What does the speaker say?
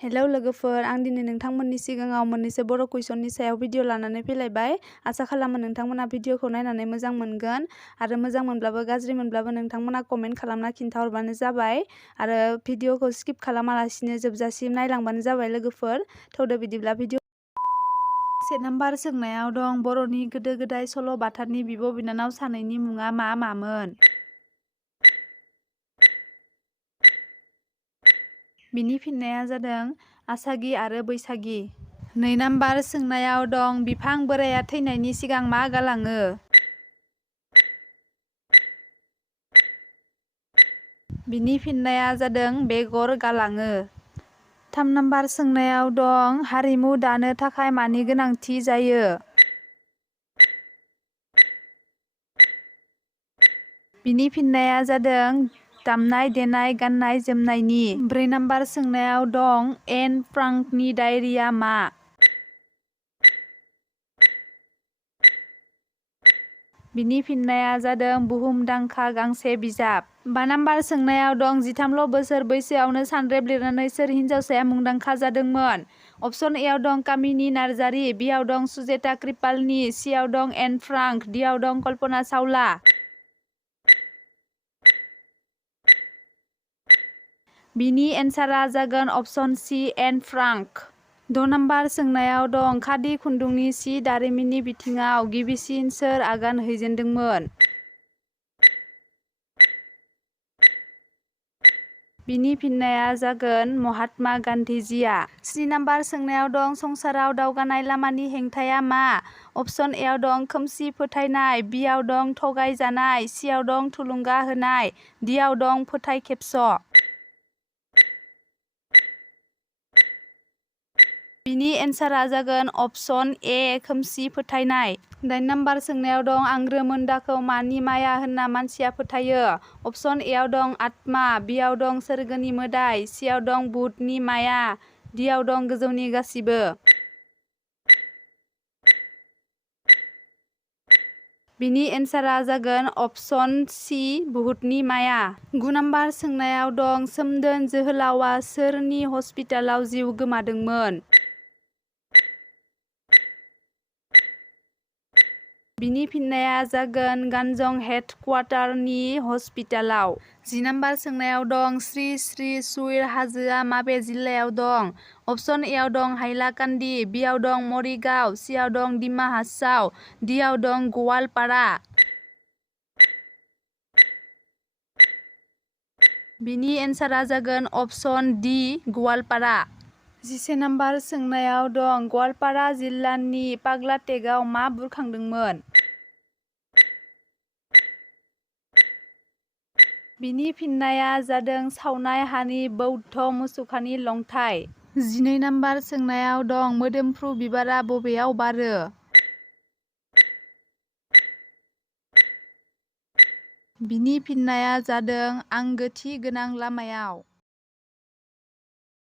Hello लोगोफोर, आं दिनै नोंथांमोननि सिगाङाव मोननैसो बर' कुइसननि सायाव भिडिअ लानानै फैलायबाय। आसा खालामो नोंथांमोना भिडिअखौ नायनानै मोजां मोनगोन आरो मोजां मोनब्लाबो गाज्रि मोनब्लाबो नोंथांमोना कमेन्ट खालामना खिन्थाहरबानो जाबाय आरो भिडिअखौ स्किप खालामालासिनो जोबजासिम नायलांबानो जाबाय लोगोफोर। थौदो बिदिब्ला भिडिअ 1 नाम्बार सोंनायाव दं बर'नि गोदो गोदाय सल' बाथानि बिब' बिनानाव सानैनि मुङा मा मामोन? बिनि फिननाया जादों आसागि आरो बैसागि। 2 नाम्बार सोंनायाव दं बिफां बोराइया थैनायनि सिगां मा गालाङो? बिनि फिननाया जादों बेगर गालाङो। 3 नाम्बार सोंनायाव दं हारिमु दानो थाखाय मानि गोनांथि जायो? बिनि फिननाया जादों दामनाय देनाय गाननाय जोमनायनि। 4 नाम्बार सोंनायाव दं एन फ्रांकनि डायरिया मा? बिनि फिननाया जादों बुहुमदांखा गांसे बिजाब। 5 नाम्बार सोंनायाव दं 13ल' बोसोर बैसोआवनो सानरेब लिरनानै सोर हिनजावसाया मुंदांखा जादोंमोन? अपसन एआव दं कामिनी नार्जारी, बिआव दं सुजेता कृपालनि, सिआव दं एन फ्रांक, डिआव दं कल्पना चावला। बिनि एन्सारा जागोन अपसन सि एन फ्रांक। 6 नाम्बार सोंनायाव दं खादि खुन्दुंनि सि दारिमिननि बिथिङाव गिबिसिन सोर आगान हैजेनदोंमोन? बिनि फिननाया जागोन महात्मा गान्धीजिया। 7 नाम्बार सोंनायाव दं संसाराव दावगानाय लामानि हेंथाया मा? अपसन एआव दं खोमसि फोथायनाय, बिआव दं थगाय जानाय, सिआव दं थुलुंगा होनाय, डिआव दं फोथाय खेबस'। बिनि एन्सारा जागोन अपसन ए खोमसि फोथायनाय। 8 नाम्बार सोंनायाव दं आंग्रोमोन्दाखौ मानि माया होनना मानसिया फोथायो? अपसन एआव दं आत्मा, बिआव दं सोरगोनि मोदाय, सिआव दं भुतनि माया, डिआव दं गोजौनि गासिबो। बिनि एन्सारा जागोन अपसन सि बुहुतनि माया। 9 नाम्बार सोंनायाव दं सोमदोन जोहोलावा सोरनि हस्पिटालाव जिउ गोमादोंमोन? बिनि फिननाया जागोन गानजं हेड क्वार्टारनि हस्पिटालाव। 10 नाम्बार सोंनायाव दं श्री श्री सुइर हाजोआ माबे जिल्लायाव दं? अपसन एआव दं हाइलाकान्दि, बिआव दं मरिगाव, सिआव दं डिमा हासाव, डिआव दं गवालपारा। बिनि एन्सारा जागोन अपसन डि गवालपारा। 11 नाम्बार सोंनायाव दं गवालपारा जिल्लानि पाग्लाटेकआव मा बुरखांदोंमोन? बिनि फिननाया जादों सावनाय हानि बौद्ध मुसुखानि लंथाइ। 12 नाम्बार सोंनायाव दं मोदोमफ्रु बिबारा बबेयाव बारो? बिनि फिननाया जादों आंगोथि गोनां लामायाव।